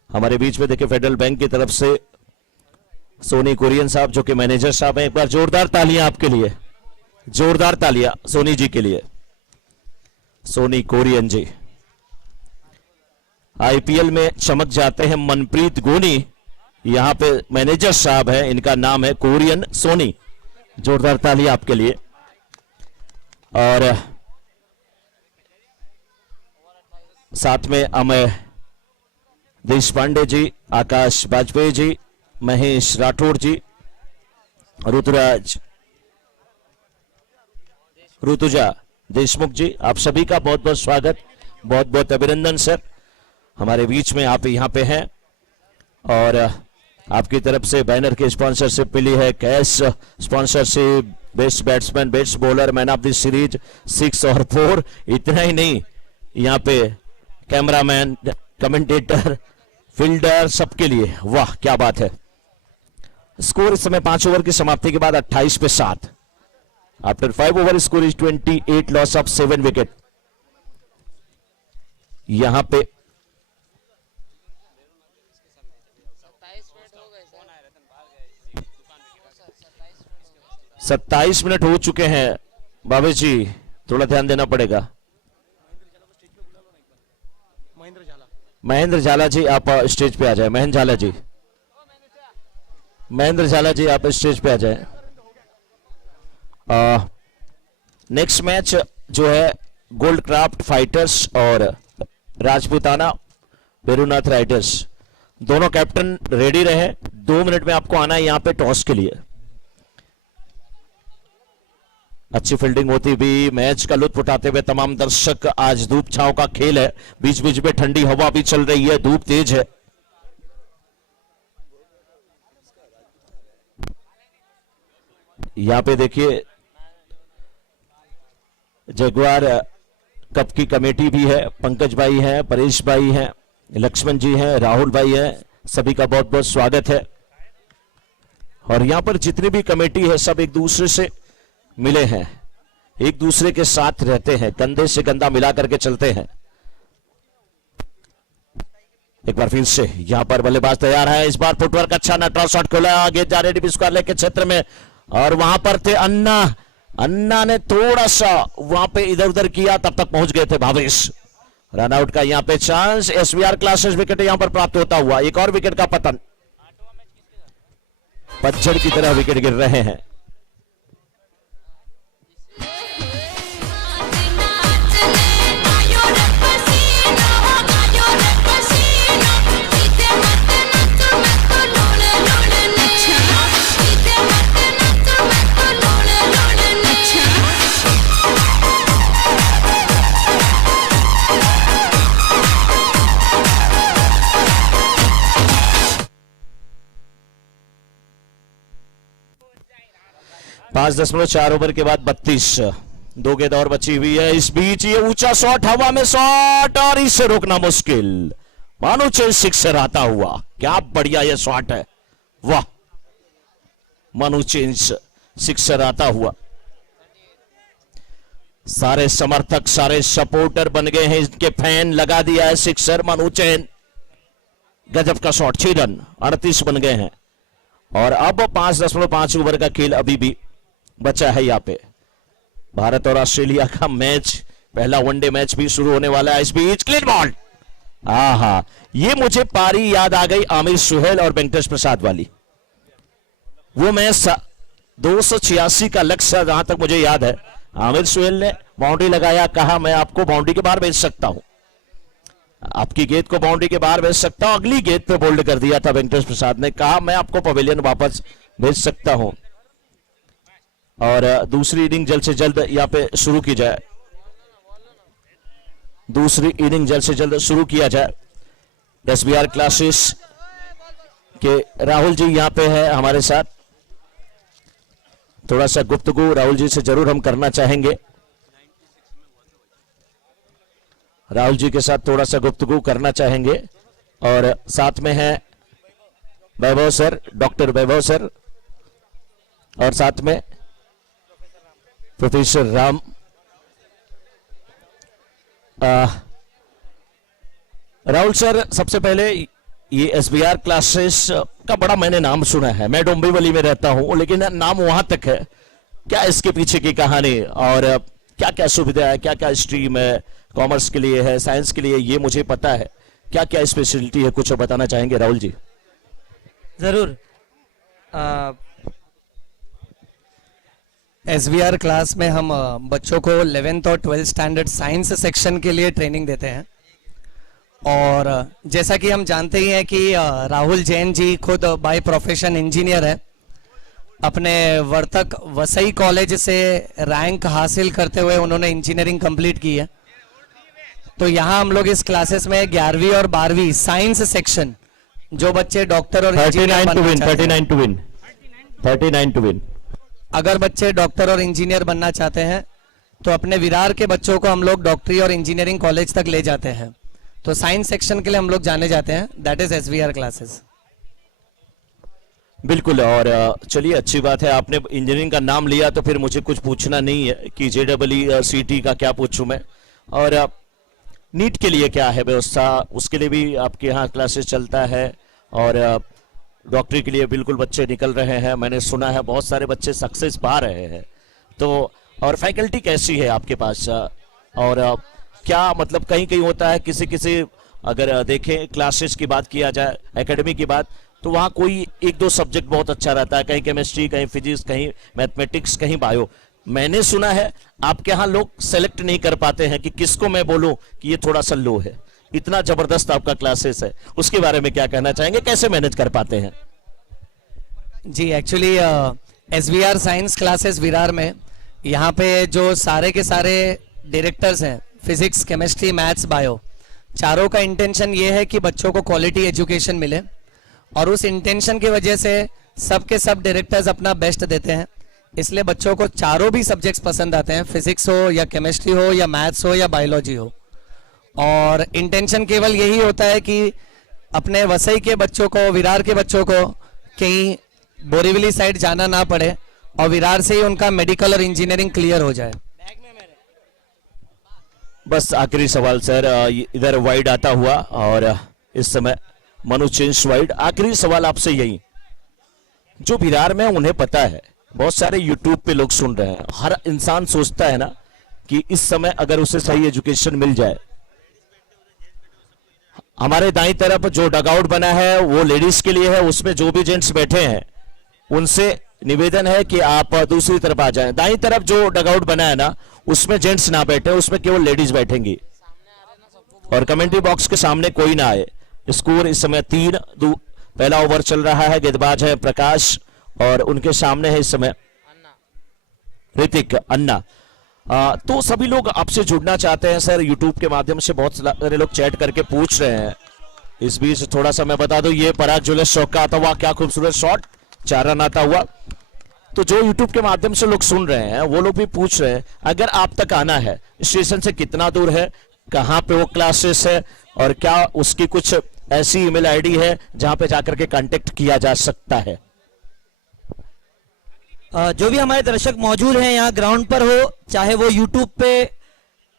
हमारे बीच में देखिए फेडरल बैंक की तरफ से सोनी कुरियन साहब, जो कि मैनेजर साहब हैं। एक बार जोरदार तालियां आपके लिए, जोरदार तालियां सोनी जी के लिए। सोनी कुरियन जी आईपीएल में चमक जाते हैं। मनप्रीत गोनी यहां पे मैनेजर साहब हैं, इनका नाम है कुरियन सोनी। जोरदार तालियां आपके लिए। और साथ में अमय देश पांडे जी, आकाश वाजपेयी जी, महेश राठौड़ जी, ऋतुजा देशमुख जी, आप सभी का बहुत बहुत स्वागत, बहुत बहुत अभिनंदन सर। हमारे बीच में आप यहां पे हैं और आपकी तरफ से बैनर की स्पॉन्सरशिप मिली है, cash sponsorship, best batsman, best bowler, man of the series 6 और 4। इतना ही नहीं, यहाँ पे कैमरामैन, कमेंटेटर, फील्डर, सबके लिए, वाह क्या बात है। स्कोर इस समय 5 ओवर की समाप्ति के बाद 28 पे 7। After 5 over score is 28, loss of 7 wicket. यहां पे 27 मिनट हो चुके हैं। बाबे जी थोड़ा ध्यान देना पड़ेगा। महेंद्र झाला जी आप स्टेज पे आ जाए। महेंद्र झाला जी, महेंद्र झाला जी आप स्टेज पे आ जाए। नेक्स्ट मैच जो है गोल्ड क्राफ्ट फाइटर्स और राजपूताना बेरुनाथ राइडर्स, दोनों कैप्टन रेडी रहे, 2 मिनट में आपको आना है यहां पे टॉस के लिए। अच्छी फील्डिंग होती हुई मैच का लुत्फ उठाते हुए तमाम दर्शक। आज धूप छांव का खेल है, बीच बीच में ठंडी हवा भी चल रही है, धूप तेज है। यहां पे देखिए जगुआर कप की कमेटी भी है, पंकज भाई हैं, परेश भाई हैं, लक्ष्मण जी हैं, राहुल भाई हैं, सभी का बहुत बहुत स्वागत है। और यहां पर जितनी भी कमेटी है सब एक दूसरे से मिले हैं, एक दूसरे के साथ रहते हैं, कंधे से कंधा मिला करके चलते हैं। एक बार फिर से यहां पर बल्लेबाज तैयार है, इस बार फुटवर्क अच्छा, नटराज शॉट खोला, आगे जा रहे डीप स्क्वायर के क्षेत्र में, और वहां पर थे अन्ना ने थोड़ा सा वहां पे इधर उधर किया, तब तक पहुंच गए थे भावेश। रन आउट का यहां पे चांस, एसवीआर क्लासेस विकेट यहां पर प्राप्त होता हुआ, एक और विकेट का पतन, पतझड़ की तरह विकेट गिर रहे हैं। पांच 5.4 ओवर के बाद 32, 2 गेंद और बची हुई है। इस बीच ये ऊंचा शॉट, हवा में शॉट, और इसे रोकना मुश्किल। मानो चेंज सिक्सर आता हुआ, क्या बढ़िया ये शॉट है, वाह। मानो चेंज सिक्सर आता हुआ, सारे समर्थक सारे सपोर्टर बन गए हैं, इनके फैन लगा दिया है सिक्सर। मानो चेंज गजब का शॉट, 6 रन, 38 बन गए हैं। और अब 5.5 ओवर का खेल अभी भी बचा है। यहाँ पे भारत और ऑस्ट्रेलिया का मैच, पहला वनडे मैच भी शुरू होने वाला है। इस बीच क्लीन बॉल, आहा, ये मुझे पारी याद आ गई आमिर सुहेल और वेंकटेश प्रसाद वाली। वो मैच 286 का लक्ष्य जहां तक मुझे याद है, आमिर सुहेल ने बाउंड्री लगाया, कहा मैं आपको बाउंड्री के बाहर भेज सकता हूं, आपकी गेंद को बाउंड्री के बाहर भेज सकता हूं। अगली गेंद पे बोल्ड कर दिया था वेंकटेश प्रसाद ने, कहा मैं आपको पवेलियन वापस भेज सकता हूं। और दूसरी इनिंग जल्द से जल्द यहां पे शुरू की जाए, दूसरी इनिंग जल्द से जल्द शुरू किया जाए। एसबीआर क्लासेस के राहुल जी यहां पे है हमारे साथ, थोड़ा सा गुफ्तगू राहुल जी से जरूर हम करना चाहेंगे। राहुल जी के साथ थोड़ा सा गुफ्तगू करना चाहेंगे। और साथ में है वैभव सर, डॉक्टर वैभव सर, और साथ में प्रोफेसर राम। राहुल सर, सबसे पहले ये एसबीआर क्लासेस का बड़ा मैंने नाम सुना है, मैं डोंबिवली में रहता हूं, लेकिन नाम वहां तक है, क्या इसके पीछे की कहानी और क्या क्या सुविधा है, क्या क्या स्ट्रीम है, कॉमर्स के लिए है, साइंस के लिए, ये मुझे पता है, क्या क्या स्पेशलिटी है, कुछ बताना चाहेंगे राहुल जी? जरूर। एसवीआर क्लास में हम बच्चों को 11th और 12th स्टैंडर्ड साइंस सेक्शन के लिए ट्रेनिंग देते हैं। और जैसा कि हम जानते ही हैं कि राहुल जैन जी खुद बाय प्रोफेशन इंजीनियर है, अपने वर्तक वसई कॉलेज से रैंक हासिल करते हुए उन्होंने इंजीनियरिंग कंप्लीट की है। तो यहाँ हम लोग इस क्लासेस में 11वीं और 12वीं साइंस सेक्शन, जो बच्चे डॉक्टर और इंजीनियर बनना चाहते हैं, 39 टू विन, अगर बच्चे डॉक्टर और इंजीनियर बनना चाहते हैं तो अपने विरार के बच्चों को हम लोग डॉक्टरी और इंजीनियरिंग कॉलेज तक ले जाते हैं। तो साइंस सेक्शन के लिए हम लोग जाने जाते हैं, दैट इज एसवीआर क्लासेस। बिल्कुल। और चलिए, अच्छी बात है, आपने इंजीनियरिंग का नाम लिया तो फिर मुझे कुछ पूछना नहीं है कि JEE का क्या पूछूं मैं, और नीट के लिए क्या है व्यवस्था, उसके लिए भी आपके यहाँ क्लासेस चलता है। और डॉक्टरी के लिए बिल्कुल बच्चे निकल रहे हैं, मैंने सुना है बहुत सारे बच्चे सक्सेस पा रहे हैं। तो और फैकल्टी कैसी है आपके पास, और क्या मतलब कहीं कहीं होता है किसी अगर देखें क्लासेस की बात किया जाए, एकेडमी की बात, तो वहाँ कोई 1-2 सब्जेक्ट बहुत अच्छा रहता है, कहीं केमिस्ट्री, कहीं फिजिक्स, कहीं मैथमेटिक्स, कहीं बायो। मैंने सुना है आपके यहाँ लोग सेलेक्ट नहीं कर पाते हैं कि किसको मैं बोलूं कि ये थोड़ा सा लो है, इतना जबरदस्त आपका क्लासेस है, उसके बारे में क्या कहना चाहेंगे, कैसे मैनेज कर पाते हैं? जी actually SVR science classes Virar में, यहाँ पे जो सारे के सारे डायरेक्टर्स हैं, फिजिक्स, केमिस्ट्री, मैथ्स, बायो, चारों का इंटेंशन ये है कि बच्चों को क्वालिटी एजुकेशन मिले, और उस इंटेंशन की वजह से सब के सब डायरेक्टर्स अपना बेस्ट देते हैं। इसलिए बच्चों को चारों भी सब्जेक्ट्स पसंद आते हैं, फिजिक्स हो या केमिस्ट्री हो या मैथ्स हो या बायोलॉजी हो। और इंटेंशन केवल यही होता है कि अपने वसई के बच्चों को, विरार के बच्चों को कहीं बोरीवली साइड जाना ना पड़े, और विरार से ही उनका मेडिकल और इंजीनियरिंग क्लियर हो जाए। बस आखिरी सवाल सर, इधर वाइड आता हुआ और इस समय मनु चेंज वाइड। आखिरी सवाल आपसे यही, जो विरार में उन्हें पता है, बहुत सारे यूट्यूब पे लोग सुन रहे हैं, हर इंसान सोचता है ना कि इस समय अगर उसे सही एजुकेशन मिल जाए। हमारे दाईं तरफ जो डगआउट बना है वो लेडीज के लिए है, उसमें जो भी जेंट्स बैठे हैं उनसे निवेदन है कि आप दूसरी तरफ आ जाएं। दाईं तरफ जो डगआउट बना है ना, उसमें जेंट्स ना बैठे, उसमें केवल लेडीज बैठेंगी, और कमेंट्री बॉक्स के सामने कोई ना आए। स्कोर इस समय 3-2, पहला ओवर चल रहा है, गेंदबाज है प्रकाश और उनके सामने है इस समय ऋतिक अन्ना। तो सभी लोग आपसे जुड़ना चाहते हैं सर यूट्यूब के माध्यम से, बहुत सारे लोग चैट करके पूछ रहे हैं। इस बीच थोड़ा सा मैं बता दूं, ये पराग ज्वेलर्स चौक का आता हुआ क्या खूबसूरत शॉट, 4 रन आता हुआ। तो जो यूट्यूब के माध्यम से लोग सुन रहे हैं वो लोग भी पूछ रहे हैं, अगर आप तक आना है स्टेशन से कितना दूर है, कहाँ पे वो क्लासेस है, और क्या उसकी कुछ ऐसी ईमेल आईडी है जहां पे जाकर के कांटेक्ट किया जा सकता है? जो भी हमारे दर्शक मौजूद हैं यहाँ ग्राउंड पर हो, चाहे वो यूट्यूब पे,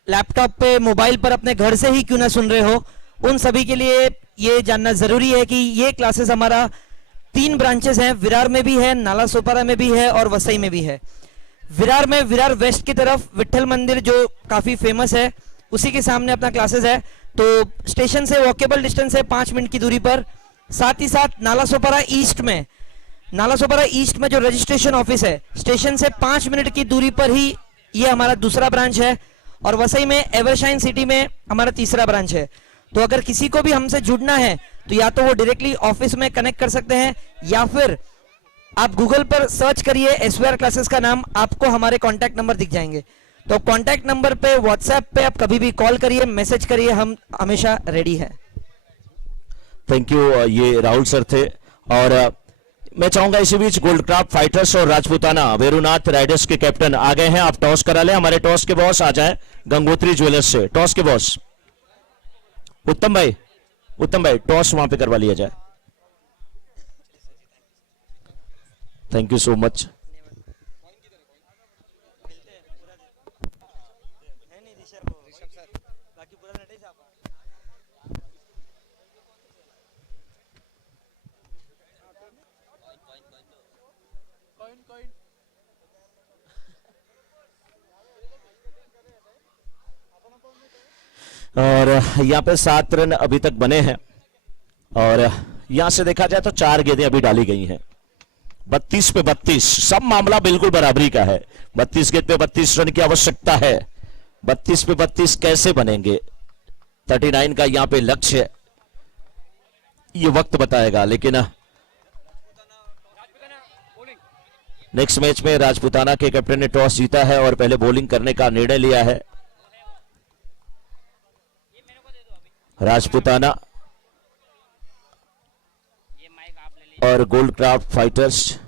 लैपटॉप पे, मोबाइल पर अपने घर से ही क्यों ना सुन रहे हो, उन सभी के लिए ये जानना जरूरी है कि ये क्लासेस हमारा 3 ब्रांचेस हैं, विरार में भी है, नालासोपारा में भी है और वसई में भी है। विरार में विरार वेस्ट की तरफ विट्ठल मंदिर जो काफी फेमस है, उसी के सामने अपना क्लासेस है। तो स्टेशन से वॉकेबल डिस्टेंस है 5 मिनट की दूरी पर। साथ ही साथ नालासोपारा ईस्ट में जो रजिस्ट्रेशन ऑफिस है, स्टेशन से 5 मिनट की दूरी पर ही ये हमारा दूसरा ब्रांच है, और वसई में एवरशाइन सिटी में हमारा तीसरा ब्रांच है। तो अगर किसी को भी हमसे जुड़ना है तो या तो वो डायरेक्टली ऑफिस में कनेक्ट कर सकते हैं, या फिर आप गूगल पर सर्च करिए SVR क्लासेस का नाम, आपको हमारे कॉन्टैक्ट नंबर दिख जाएंगे। तो कॉन्टैक्ट नंबर पे, व्हाट्सएप पे आप कभी भी कॉल करिए, मैसेज करिए, हम हमेशा रेडी हैं। थैंक यू, ये राहुल सर थे। और मैं चाहूंगा इसी बीच गोल्ड क्राफ्ट फाइटर्स और राजपूताना वेरुनाथ राइडर्स के कैप्टन आ गए हैं, आप टॉस करा लें। हमारे टॉस के बॉस आ जाएं गंगोत्री ज्वेलर्स से। टॉस के बॉस उत्तम भाई टॉस वहां पे करवा लिया जाए। Thank you so much. और यहाँ पे 7 रन अभी तक बने हैं, और यहां से देखा जाए तो 4 गेंदें अभी डाली गई हैं। 32 पे 32, सब मामला बिल्कुल बराबरी का है। 32 गेंद पे 32 रन की आवश्यकता है। 32 पे 32 कैसे बनेंगे, 39 का यहाँ पे लक्ष्य है, ये वक्त बताएगा। लेकिन नेक्स्ट मैच में राजपूताना के कैप्टन ने टॉस जीता है और पहले बॉलिंग करने का निर्णय लिया है। राजपूताना और gold craft fighters.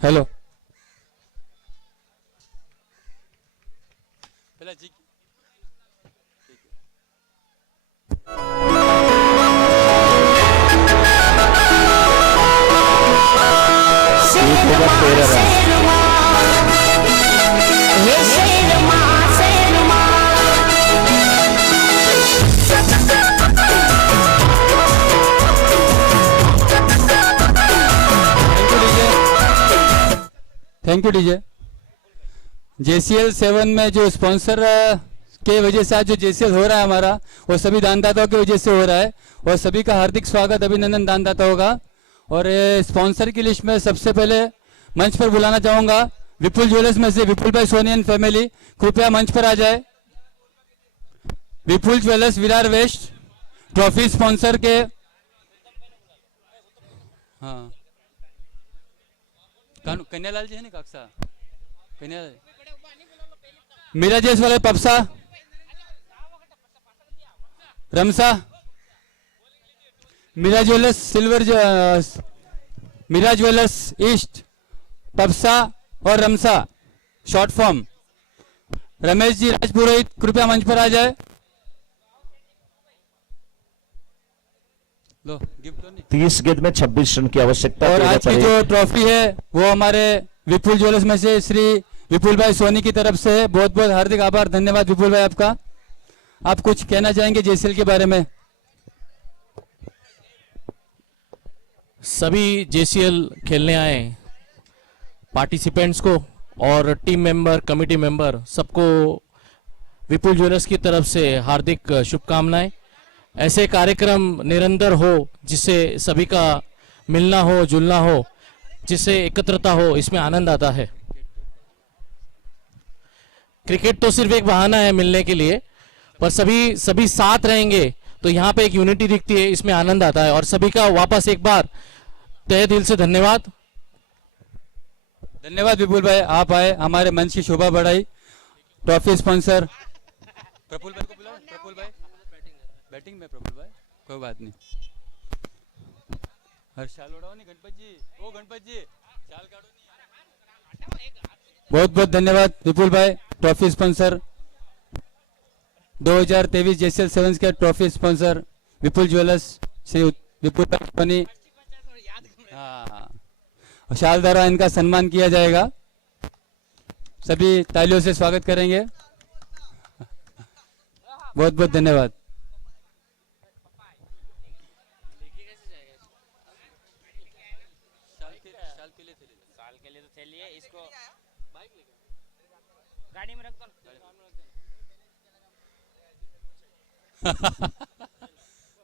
Hello, thank you DJ. JCL 7 में जो स्पॉन्सर जिसके वजह से आज जो जेसीएल हो रहा है हमारा, वो सभी दानदाताओं की वजह से हो रहा है। और सभी का हार्दिक स्वागत अभिनंदन दानदाताओं का। और स्पॉन्सर की लिस्ट में सबसे पहले मंच पर बुलाना चाहूंगा विपुल ज्वेलर्स में से विपुल भाई सोनी एंड फैमिली, कृपया मंच पर आ जाए। Vipul jewellers Virar west trophy sponsor के, हाँ कन्यालाल जी है ना काक्सा, कन्यालाल मीरा जेस वाले Papsa Ramsa, Meera jewellers silver, Meera jewellers east Papsa और रमसा शॉर्ट फॉर्म। रमेश जी राजपुरोहित कृपया मंच पर आ जाए। लो गिफ्ट तो नहीं। 30 गेंद में 26 रन की आवश्यकता। और आज की जो ट्रॉफी है वो हमारे विपुल ज्वेलर्स में से श्री विपुल भाई सोनी की तरफ से है। बहुत बहुत हार्दिक आभार, धन्यवाद विपुल भाई आपका। आप कुछ कहना चाहेंगे जेसीएल के बारे में? सभी जेसीएल खेलने आए पार्टिसिपेंट्स को और टीम मेंबर, कमेटी मेंबर सबको विपुल ज्वेलर्स की तरफ से हार्दिक शुभकामनाएं। ऐसे कार्यक्रम निरंतर हो जिससे सभी का मिलना हो, जुलना हो, जिससे एकत्रता हो, इसमें आनंद आता है। क्रिकेट तो सिर्फ एक बहाना है मिलने के लिए, पर सभी साथ रहेंगे तो यहाँ पे एक यूनिटी दिखती है, इसमें आनंद आता है। और सभी का वापस एक बार तहे दिल से धन्यवाद। धन्यवाद विपुल भाई, आप आए, हमारे मंच की शोभा बढ़ाई। ट्रॉफी स्पॉन्सर प्रफुल भाई को बुलाओ। प्रफुल भाई बैटिंग में, प्रफुल भाई कोई बात नहीं। हर शाल उड़ाओ नहीं गणपत जी, ओ गणपत जी शाल काटो नहीं। बहुत बहुत धन्यवाद विपुल भाई। ट्रॉफी स्पॉन्सर 2023 जेसीएल सेवंस के ट्रॉफी स्पॉन्सर विपुल ज्वेलर्स श्री विपुल भाई। हाँ, शाल द्वारा इनका सम्मान किया जाएगा। सभी तालियों से स्वागत करेंगे। बहुत बहुत धन्यवाद।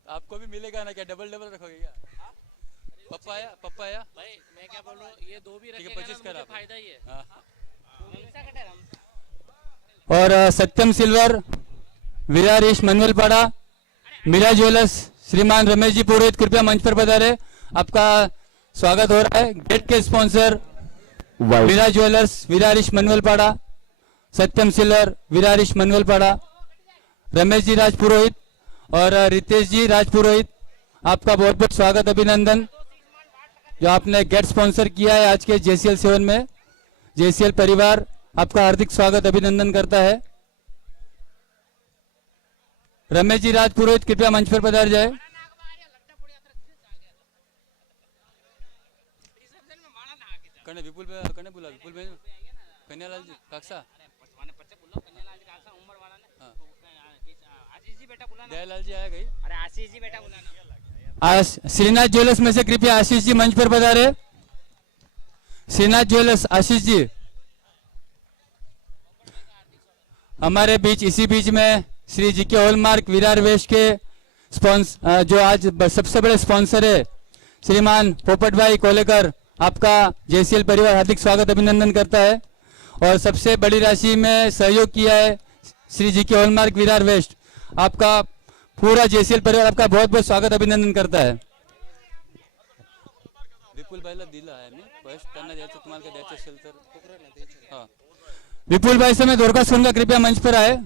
आपको भी मिलेगा ना क्या? डबल डबल रखोगे क्या? पप्पा आया भाई मैं क्या बोलूं, ये दो भी रखेगा ना, मुझे फायदा ही है। और Satyam silver Virar east Manvelpada, Meera jewellers Shriman Ramesh जी पुरोहित कृपया मंच पर पधारे, आपका स्वागत हो रहा है। गेट के sponsor Meera jewellers Virar east Manvelpada, Satyam silver Virar east Manvelpada, Ramesh ji Rajpurohit और रितेश जी राजपुरोहित, आपका बहुत बहुत स्वागत अभिनंदन जो आपने गेट स्पॉन्सर किया है आज के जेसीएल 7 में। जेसीएल परिवार आपका हार्दिक स्वागत अभिनंदन करता है। रमेश जी राजपुरोहित कृपया मंच पर पधार जाए। कन्यालाल जी काक्सा, दयालाल जी आया गई। अरे आशीष जी बेटा बुलाना। श्रीनाथ ज्वेलर्स में से कृपया आशीष जी मंच पर पधारे। श्रीनाथ ज्वेलर्स आशीष जी हमारे बीच, इसी बीच में श्री जी के हॉलमार्क विरार वेस्ट के जो आज सबसे बड़े स्पॉन्सर है श्रीमान पोपट भाई कोलेकर, आपका जेसीएल परिवार हार्दिक स्वागत अभिनंदन करता है। और सबसे बड़ी राशि में सहयोग किया है श्री जी के हॉलमार्क विरार वेस्ट, आपका पूरा जेसीएल परिवार आपका बहुत बहुत स्वागत अभिनंदन करता है। विपुल भाईला दिला आहे मी फर्स्ट, त्यांना द्यायचं, तुम्हाला काय द्यायचं असेल तर हां। विपुल भाई से मैं दोरका सुनगा कृपया मंच पर आए।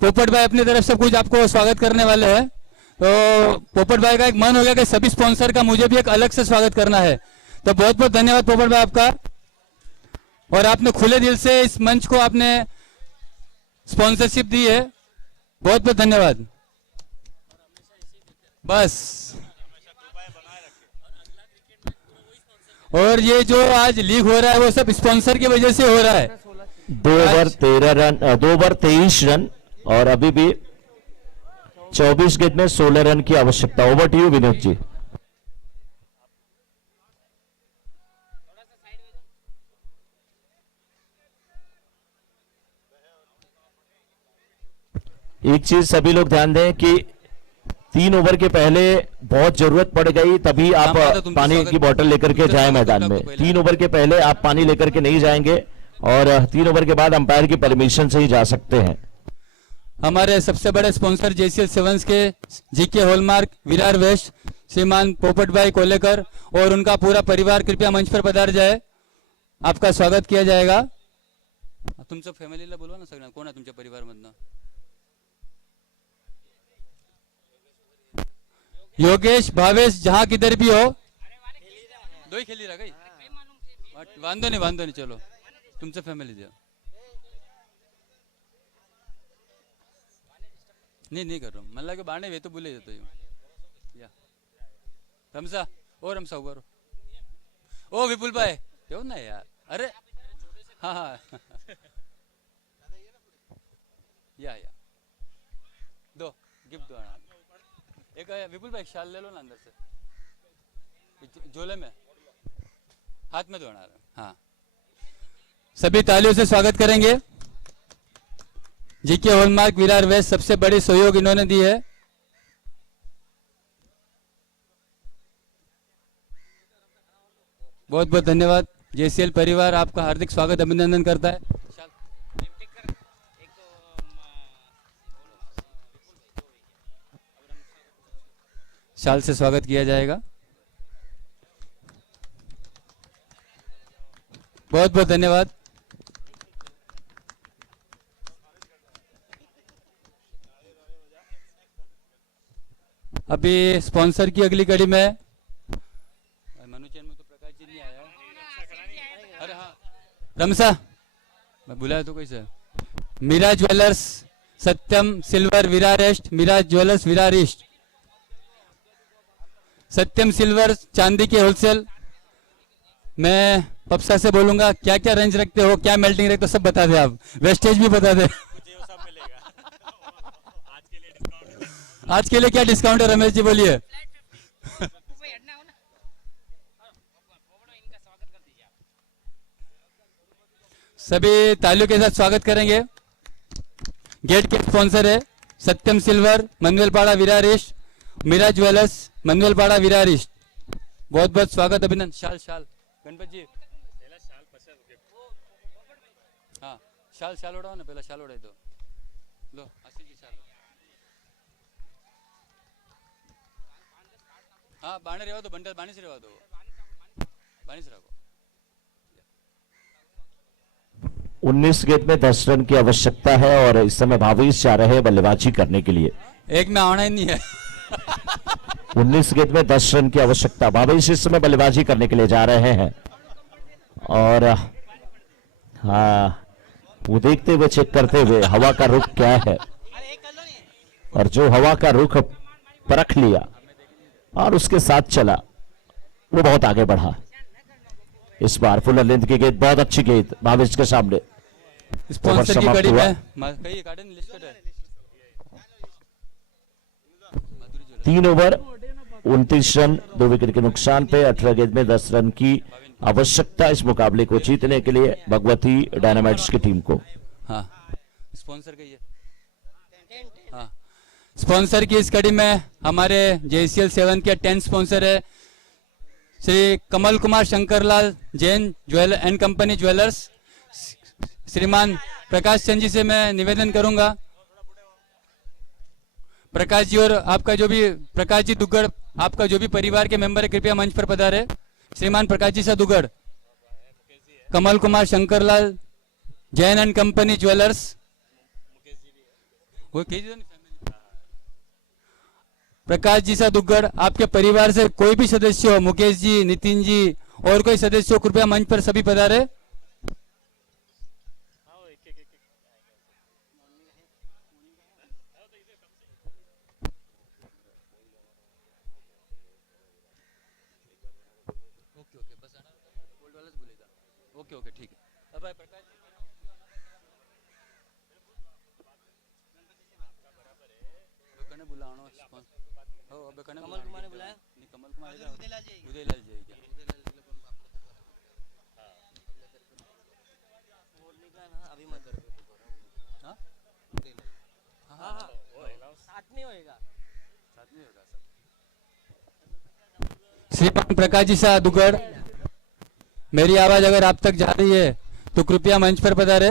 पोपट भाई अपनी तरफ से कुछ आपको स्वागत करने वाले हैं, तो पोपट भाई का एक मन हो गया कि सभी स्पॉन्सर का मुझे भी एक अलग से स्वागत करना है, तो बहुत बहुत धन्यवाद पोपट भाई आपका। और आपने खुले दिल से इस मंच को आपने स्पॉन्सरशिप दी है, बहुत बहुत धन्यवाद। बस, और ये जो आज लीग हो रहा है वो सब स्पॉन्सर की वजह से हो रहा है। 2 ओवर 13 रन, 2 ओवर 23 रन और अभी भी 24 गेंद में 16 रन की आवश्यकता। Over to you Vinod ji. एक चीज सभी लोग ध्यान दें कि 3 ओवर के पहले बहुत जरूरत पड़ गई तभी आप पानी की बोतल लेकर के जाए मैदान में। 3 ओवर के पहले आप पानी लेकर के नहीं जाएंगे और 3 ओवर के बाद अंपायर की परमिशन से ही जा सकते हैं। हमारे सबसे बड़े स्पॉन्सर जेसीएल सेवंस के जीके हॉलमार्क विरार वेस्ट श्रीमान पोपट भाई कोलेकर और उनका पूरा परिवार कृपया मंच पर पधार जाए, आपका स्वागत किया जाएगा। तुमच्या फॅमिलीला बोलवा ना सगळ्यांना, कोण आहे तुमच्या परिवारमधनं? योगेश भावेश जहां किधर भी हो, दो ही खेली रहा गई वांदो नहीं चलो तुमसे फैमिली दिया नहीं कर रहा हूँ मला के बाणे वे तो बोले जातो या रमसा उभा रो ओ विपुल भाई येऊ ना यार अरे हाँ या दो गिफ्ट दो एक विपुल भाई शाल ले लो ना अंदर से झोले में हाथ में धोना। हाँ सभी तालियों से स्वागत करेंगे। जीके हॉलमार्क विरार वेस्ट सबसे बड़ी सहयोग इन्होंने दी है। बहुत बहुत धन्यवाद। जेसीएल परिवार आपका हार्दिक स्वागत अभिनंदन करता है। शाल से स्वागत किया जाएगा। बहुत बहुत धन्यवाद। अभी स्पॉन्सर की अगली कड़ी में मनुचैन में तो प्रकाश जी नहीं आया। अरे हाँ रमसा मैं बुलाया तो कैसे Meera jewellers Satyam silver Virar east, Meera jewellers Virar east, Satyam silver चांदी के होलसेल। मैं पप्सा से बोलूंगा क्या क्या रेंज रखते हो, क्या मेल्टिंग रखते हो, सब बता दे आप, वेस्टेज भी बता दे। आज के लिए क्या डिस्काउंट है रमेश जी बोलिए। सभी तालियों के साथ स्वागत करेंगे। गेट के स्पॉन्सर है Satyam silver Manvelpada Virar east, Meera jewellers Manvelpada Virar east. बहुत बहुत स्वागत अभिनंदन। शाल गणपत जी हाँ शाल उड़ाओ ना, पहला शाल उड़ाई दो लो आशीष जी शाल। हाँ बाणे रेवा दो, बंडल बाणी से रेवा दो, बाणी से रखो। 19 गेंद में 10 रन की आवश्यकता है और इस समय भावेश जा रहे हैं बल्लेबाजी करने के लिए। एक में आना ही नहीं है। 19 गेंद में 10 रन की आवश्यकता, भावेश इस समय बल्लेबाजी करने के लिए जा रहे हैं और हाँ वो देखते हुए चेक करते हुए हवा का रुख क्या है, और जो हवा का रुख परख लिया और उसके साथ चला वो बहुत आगे बढ़ा। इस बार फुल लेंथ की गेंद, बहुत अच्छी गेंद भावेश के सामने। स्पॉन्सर की कड़ी में 3 ओवर 29 रन 2 विकेट के नुकसान पे 18 गेंद में 10 रन की आवश्यकता इस मुकाबले को जीतने के लिए भगवती डायनामाइट्स की टीम को। हाँ स्पॉन्सर का ये हाँ स्पॉन्सर की इस कड़ी में हमारे जेसीएल 7 के 10 स्पॉन्सर है Shri Kamal Kumar Shankarlal Jain jeweller and company jewellers. Shriman Prakash Chand ji से मैं निवेदन करूंगा, प्रकाश जी और आपका जो भी प्रकाश जी दुग्गड़ आपका जो भी परिवार के मेंबर है कृपया मंच पर पधारे। श्रीमान प्रकाश जी सा Duggar, Kamal Kumar Shankarlal Jain and company jewellers. Prakash ji सा दुग्गड़ आपके परिवार से कोई भी सदस्य हो, मुकेश जी, नितिन जी और कोई सदस्य हो, कृपया मंच पर सभी पधारे। ओके ठीक है। अब प्रकाश कने बुलाना हो, अब कने कमल कुमार ने बुलाया नहीं, कमल कुमार उदयलाल जी क्या अभी मत कर। हाँ श्रीमान प्रकाश जी शाह दुगड़, मेरी आवाज अगर आप तक जा रही है तो कृपया मंच पर पधारे.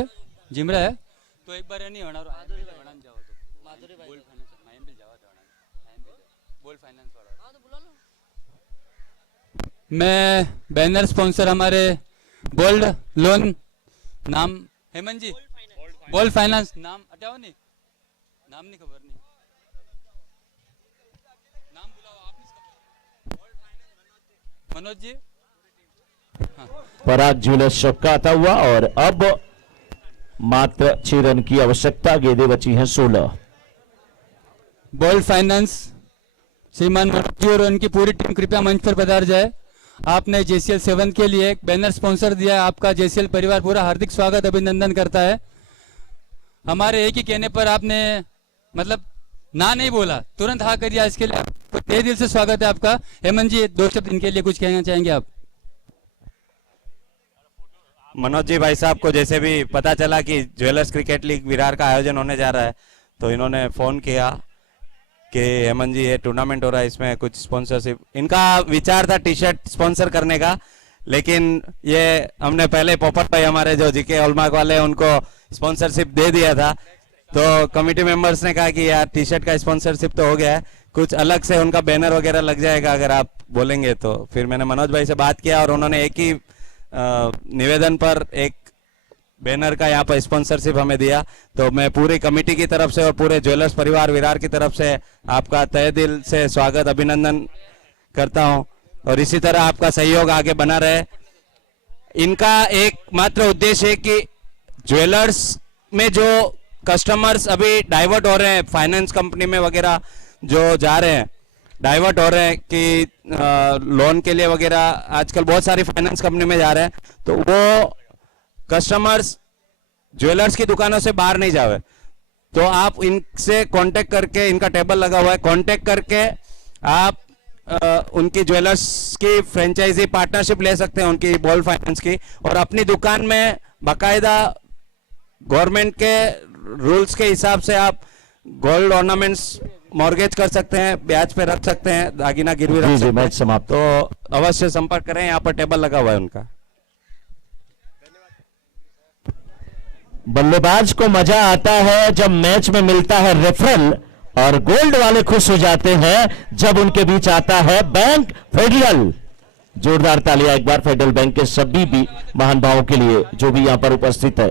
जिमरा है तो एक बार नहीं होना मैं बैनर स्पॉन्सर हमारे गोल्ड लोन नाम हेमंत जी गोल्ड फाइनेंस नाम हटाओ नहीं नाम नहीं खबर नहीं नाम बुलाओ आप नहीं मनोज जी पराग ज्वेलर्स चौक का आता हुआ और अब मात्र 6 रन की आवश्यकता, गेंदें बची हैं 16. गोल्ड फाइनेंस श्रीमान मनोज जी और उनकी पूरी टीम कृपया मंच पर पधार जाए. आपने JCL 7 के लिए एक बैनर स्पॉन्सर दिया है. आपका JCL परिवार पूरा हार्दिक स्वागत अभिनंदन करता है. हमारे एक ही कहने पर आपने मतलब ना नहीं बोला, तुरंत हाँ करिए. इसके लिए तहे दिल से स्वागत है आपका. हेमंत जी 2 शब्द इनके लिए कुछ कहना चाहेंगे आप? मनोज जी भाई साहब को जैसे भी पता चला कि ज्वेलर्स क्रिकेट लीग विरार का आयोजन होने जा रहा है तो इन्होंने फोन किया कि हेमंत जी ये टूर्नामेंट हो रहा है, इसमें कुछ स्पॉन्सरशिप. इनका विचार था टी शर्ट स्पॉन्सर करने का, लेकिन ये हमने पहले पोपट भाई हमारे जो जीके हॉलमार्क वाले हैं उनको स्पॉन्सरशिप दे दिया था. तो कमेटी मेंबर्स ने कहा कि यार टी शर्ट का स्पॉन्सरशिप तो हो गया है, कुछ अलग से उनका बैनर वगैरह लग जाएगा अगर आप बोलेंगे तो. फिर मैंने मनोज भाई से बात किया और उन्होंने एक ही निवेदन पर एक बैनर का यहाँ पर स्पॉन्सरशिप हमें दिया. तो मैं पूरी कमेटी की तरफ से और पूरे ज्वेलर्स परिवार विरार की तरफ से आपका तहे दिल से स्वागत अभिनंदन करता हूँ और इसी तरह आपका सहयोग आगे बना रहे. इनका एकमात्र उद्देश्य है कि ज्वेलर्स में जो कस्टमर्स अभी डाइवर्ट हो रहे हैं फाइनेंस कंपनी में वगैरह जो जा रहे हैं, डाइवर्ट हो रहे हैं कि लोन के लिए वगैरह आजकल बहुत सारी फाइनेंस कंपनी में जा रहे हैं, तो वो कस्टमर्स ज्वेलर्स की दुकानों से बाहर नहीं जावे. तो आप इनसे कांटेक्ट करके, इनका टेबल लगा हुआ है, कांटेक्ट करके आप उनकी ज्वेलर्स की फ्रेंचाइजी पार्टनरशिप ले सकते हैं उनकी गोल्ड फाइनेंस की, और अपनी दुकान में बाकायदा गवर्नमेंट के रूल्स के हिसाब से आप गोल्ड ऑर्नामेंट्स मॉर्गेज कर सकते हैं, ब्याज पे रख सकते हैं, दागिना गिरवी रख सकते हैं. मैच समाप्त. तो अवश्य संपर्क करें, यहाँ पर टेबल लगा हुआ है उनका. बल्लेबाज को मजा आता है जब मैच में मिलता है रेफरल, और गोल्ड वाले खुश हो जाते हैं जब उनके बीच आता है बैंक फेडरल. जोरदार तालियां एक बार फेडरल बैंक के सभी भी महान भावों के लिए जो भी यहां पर उपस्थित है.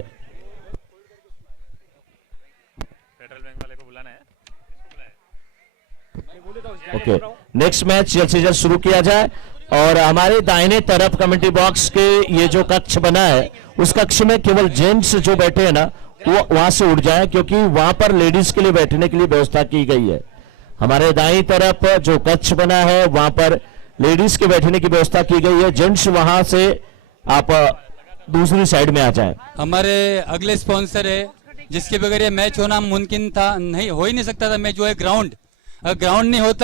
ओके, नेक्स्ट मैच जल्द से जल्द शुरू किया जाए. और हमारे दाहिने तरफ कमेटी बॉक्स के ये जो कक्ष बना है उस कक्ष में केवल जेंट्स जो बैठे हैं ना वो वहां से उठ जाए, क्योंकि वहां पर लेडीज के लिए बैठने के लिए व्यवस्था की गई है. हमारे दाईं तरफ जो कक्ष बना है वहां पर लेडीज के बैठने की व्यवस्था की गई है. जेंट्स वहां से आप दूसरी साइड में आ जाए. हमारे अगले स्पॉन्सर है जिसके बगैर ये मैच होना मुमकिन था, नहीं हो ही नहीं सकता था मैच, जो है ग्राउंड. ग्राउंड नहीं होता